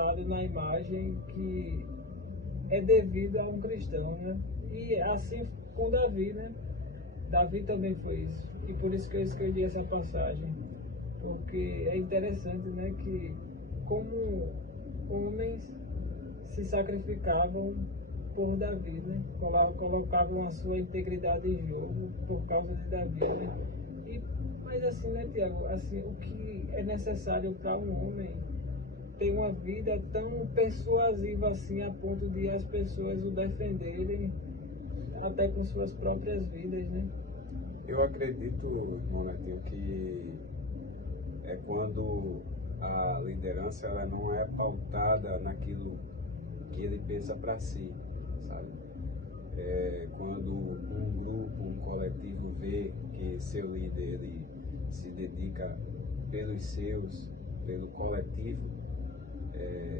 exaltado na imagem que é devido a um cristão, né? E assim com Davi, né? Davi também foi isso. E por isso que eu escolhi essa passagem. Porque é interessante, né? Que como homens se sacrificavam por Davi, né? Colocavam a sua integridade em jogo por causa de Davi, né? Mas assim, né, Tiago? Assim, o que é necessário para um homem ter uma vida tão persuasiva assim, a ponto de as pessoas o defenderem até com suas próprias vidas, né? Eu acredito, irmão Netinho, que é quando a liderança ela não é pautada naquilo que ele pensa para si, sabe? É quando um grupo, um coletivo vê que seu líder ele se dedica pelos seus, pelo coletivo,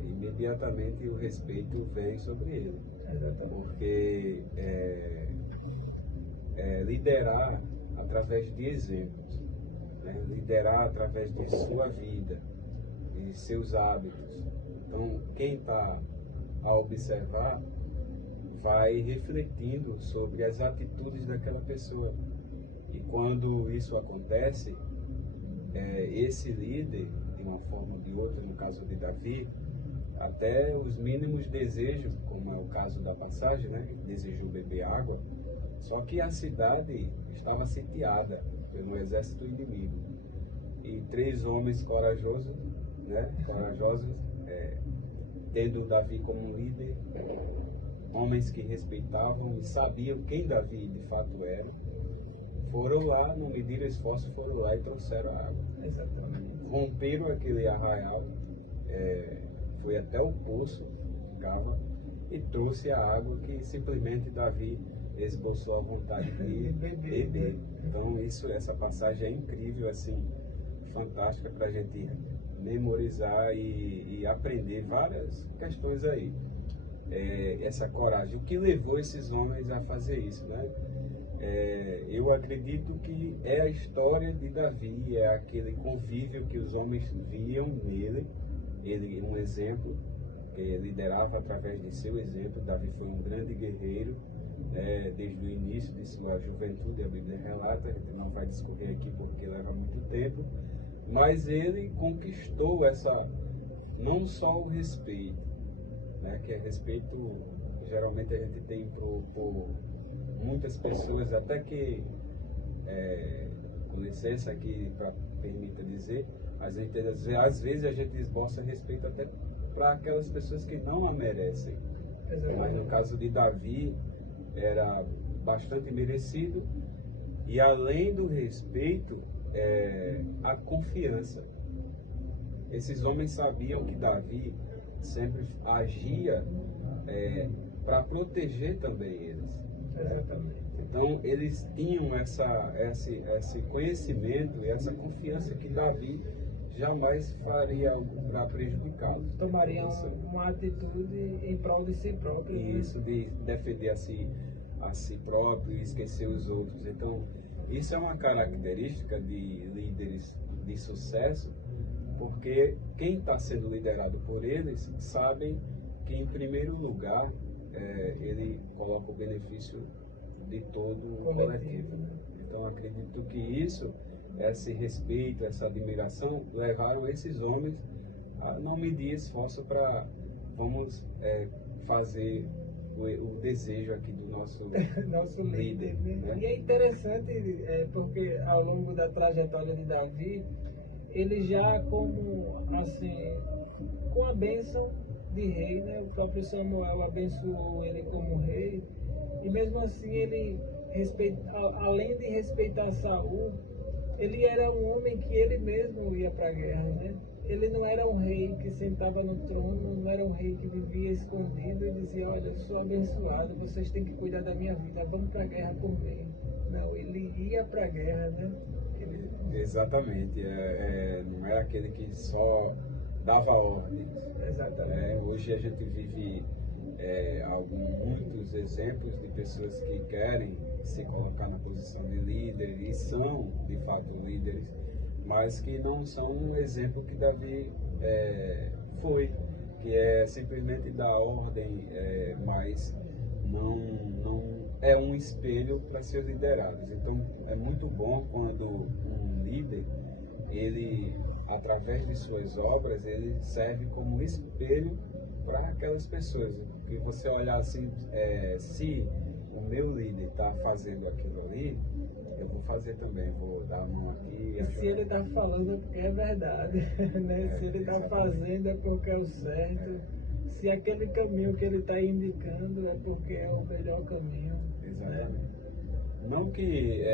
imediatamente o respeito vem sobre ele. Porque liderar através de exemplos, né? Liderar através de sua vida e seus hábitos. Então, quem está a observar vai refletindo sobre as atitudes daquela pessoa. E quando isso acontece, esse líder, de uma forma ou de outra, no caso de Davi, até os mínimos desejos, como é o caso da passagem, né? Desejou beber água, só que a cidade estava sitiada pelo exército inimigo. E 3 homens corajosos, né? Tendo Davi como líder, homens que respeitavam e sabiam quem Davi de fato era, foram lá, não mediram esforço, foram lá e trouxeram a água. Exatamente. Romperam aquele arraial, foi até o poço, Gava, e trouxe a água que simplesmente Davi esboçou a vontade de beber. Então essa passagem é incrível, assim, fantástica para a gente memorizar e aprender várias questões aí. Essa coragem, o que levou esses homens a fazer isso, né? Eu acredito que é a história de Davi, é aquele convívio que os homens viam nele, ele um exemplo, liderava através de seu exemplo. Davi foi um grande guerreiro, desde o início de sua juventude, a Bíblia relata, a gente não vai discorrer aqui porque leva muito tempo, mas ele conquistou não só o respeito, né, que é respeito, geralmente a gente tem por muitas pessoas, até que, com licença aqui, permita dizer, às vezes a gente esboça respeito até para aquelas pessoas que não a merecem. Mas no caso de Davi, era bastante merecido, e além do respeito, a confiança. Esses homens sabiam que Davi sempre agia para proteger também eles. Exatamente. Então eles tinham esse conhecimento e essa confiança que Davi jamais faria algo para prejudicá-los. Tomaria uma atitude em prol de si próprio. Isso, de defender a si próprio e esquecer os outros. Então, isso é uma característica de líderes de sucesso, porque quem está sendo liderado por eles sabem que, em primeiro lugar, ele coloca o benefício de todo o coletivo. Então, acredito que esse respeito, essa admiração, levaram esses homens a não medir esforço para fazer o desejo aqui do nosso líder. Né? E é interessante porque ao longo da trajetória de Davi, ele já com a bênção de rei, né? O próprio Samuel abençoou ele como rei, e mesmo assim ele além de respeitar Saul, ele era um homem que ele mesmo ia para a guerra, né? Ele não era um rei que sentava no trono, não era um rei que vivia escondido e dizia: olha, eu sou abençoado, vocês têm que cuidar da minha vida, vamos para a guerra por mim. Não, ele ia para a guerra, né? Exatamente, não é aquele que só dava ordens. Exatamente. Hoje a gente vive muitos exemplos de pessoas que querem se colocar na posição de líder e são de fato líderes, mas que não são um exemplo que Davi foi. que é simplesmente dar ordem, mas não é um espelho para seus liderados. Então é muito bom quando um líder, ele, através de suas obras, ele serve como espelho para aquelas pessoas. E você olhar assim, se o meu líder está fazendo aquilo ali, eu vou fazer também, vou dar a mão aqui. E se ele está falando é porque é verdade, né? Se ele está fazendo é porque é o certo. Se aquele caminho que ele está indicando é porque é o melhor caminho. Exatamente. Né? Não que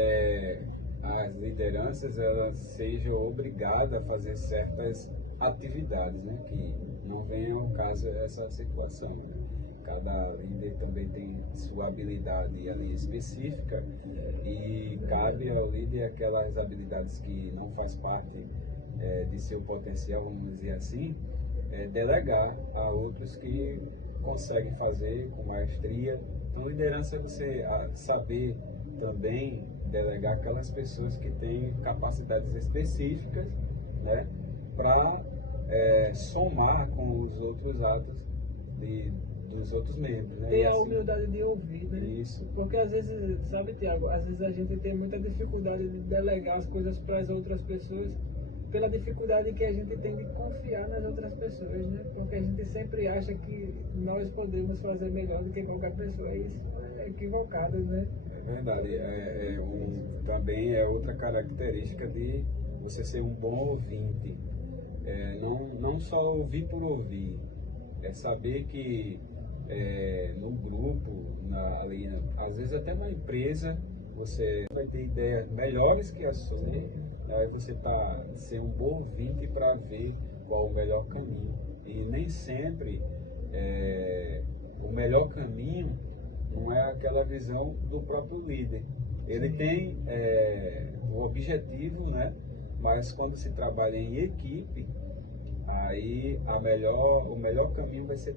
as lideranças elas sejam obrigadas a fazer certas atividades, né? Que não venha ao caso essa situação. Né? Cada líder também tem sua habilidade ali específica e cabe ao líder aquelas habilidades que não faz parte de seu potencial, vamos dizer assim, delegar a outros que conseguem fazer com maestria. Então, liderança é você saber também delegar aquelas pessoas que têm capacidades específicas, né, para somar com os outros atos dos outros membros. Né? Ter a humildade de ouvir, né? Isso. Porque às vezes, sabe, Tiago, às vezes a gente tem muita dificuldade de delegar as coisas para as outras pessoas, pela dificuldade que a gente tem de confiar nas outras pessoas, né? Porque a gente sempre acha que nós podemos fazer melhor do que qualquer pessoa. Isso é equivocado, né? É verdade. Também é outra característica de você ser um bom ouvinte. Não só ouvir por ouvir, é saber que no grupo, ali, às vezes até na empresa, você vai ter ideias melhores que a sua. Aí você ser um bom ouvinte para ver qual o melhor caminho. E nem sempre o melhor caminho não é aquela visão do próprio líder. Ele tem o objetivo, né? Mas quando se trabalha em equipe, aí o melhor caminho vai ser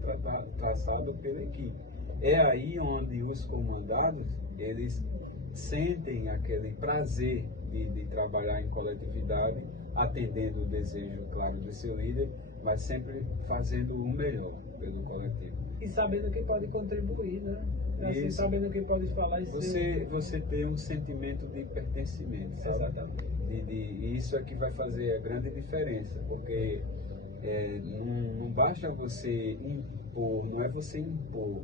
traçado pela equipe. É aí onde os comandados, eles sentem aquele prazer de trabalhar em coletividade, atendendo o desejo, claro, do seu líder, mas sempre fazendo o melhor pelo coletivo. E sabendo que pode contribuir, né? Assim, sabendo que pode falar e você ter um sentimento de pertencimento, sabe? Exatamente. E isso é que vai fazer a grande diferença, porque não basta você impor, não é você impor,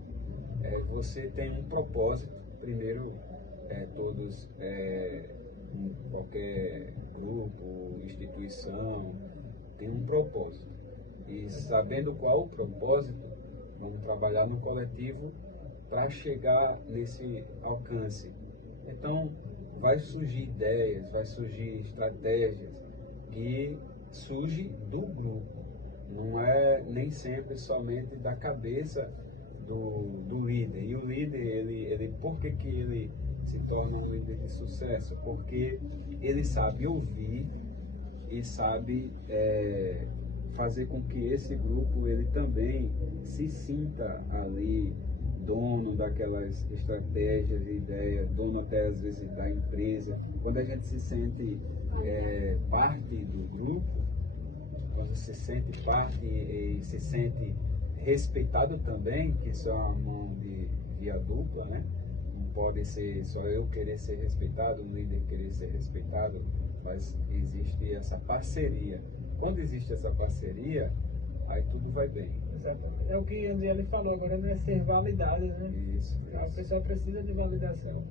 você tem um propósito. Primeiro, todos, em qualquer grupo, instituição, tem um propósito. E sabendo qual o propósito, vamos trabalhar no coletivo para chegar nesse alcance. Então, vai surgir ideias, vai surgir estratégias que surgem do grupo. Não é nem sempre somente da cabeça do líder. E o líder, ele por que ele se torna um líder de sucesso? Porque ele sabe ouvir e sabe fazer com que esse grupo ele também se sinta ali dono daquelas estratégias e ideias, dono até às vezes da empresa. Quando a gente se sente parte do grupo, quando se sente parte e se sente respeitado também, que isso é uma mão de via dupla, né? Não pode ser só eu querer ser respeitado, um líder querer ser respeitado, mas existe essa parceria. Quando existe essa parceria, aí tudo vai bem. Exatamente. É o que Andriele falou agora, né? Ser validado, né? Isso. A pessoa precisa de validação.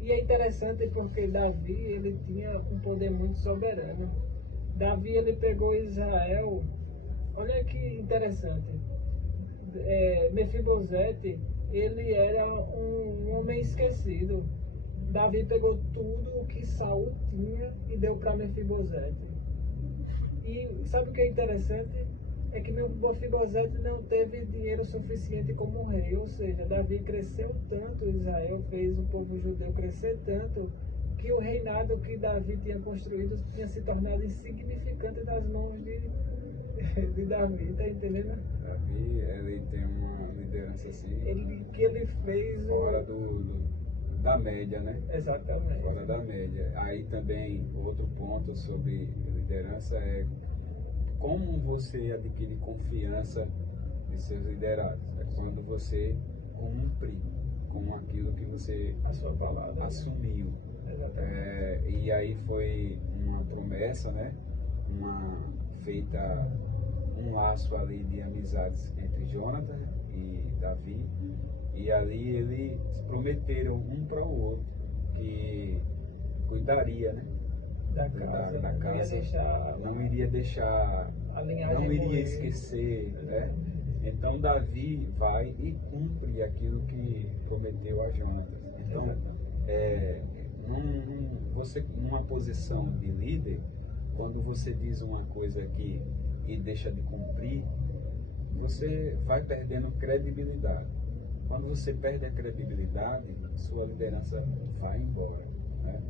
E é interessante porque Davi, ele tinha um poder muito soberano. Davi, ele pegou Israel. Olha que interessante. Mefibosete, ele era um homem esquecido. Davi pegou tudo o que Saul tinha e deu para Mefibosete. E sabe o que é interessante? É que Mefibosete não teve dinheiro suficiente como rei. Ou seja, Davi cresceu tanto, Israel fez o povo judeu crescer tanto, que o reinado que Davi tinha construído tinha se tornado insignificante nas mãos de Davi, tá entendendo? Davi, ele tem uma liderança assim, ele fez fora da média, né? Exatamente. Fora da média. Aí também, outro ponto sobre liderança é como você adquire confiança os seus liderados. É quando você cumpre com aquilo que você A sua palavra. assumiu. E aí foi uma promessa, né? Feita um laço ali de amizades entre Jonathan e Davi, e ali eles prometeram um para o outro que cuidaria, né? Da casa, da casa, não iria deixar, não iria esquecer, né? Então Davi vai e cumpre aquilo que prometeu a Jonathan. Então, você numa posição de líder, quando você diz uma coisa aqui e deixa de cumprir, você vai perdendo credibilidade. Quando você perde a credibilidade, sua liderança vai embora, né?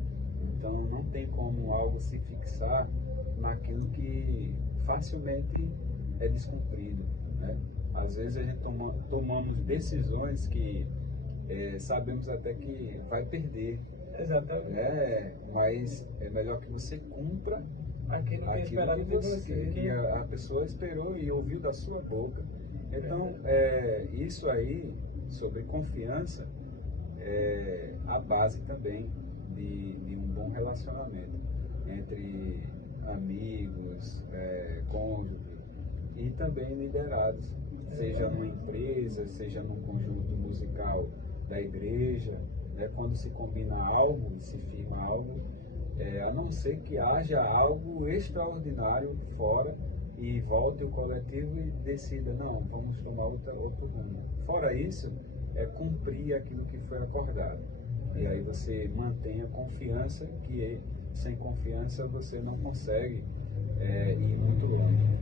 Então não tem como algo se fixar naquilo que facilmente é descumprido, né? Às vezes a gente tomamos decisões que sabemos até que vai perder. Exatamente. Mas é melhor que você cumpra aquilo que a pessoa esperou e ouviu da sua boca. Então, isso aí, sobre confiança, é a base também de um bom relacionamento entre amigos, cônjuge e também liderados, seja numa empresa, seja num conjunto musical da igreja, né? Quando se combina algo e se firma algo, a não ser que haja algo extraordinário fora e volte o coletivo e decida, não, vamos tomar outro rumo. Fora isso, é cumprir aquilo que foi acordado. E aí você mantém a confiança, que sem confiança você não consegue ir muito longe.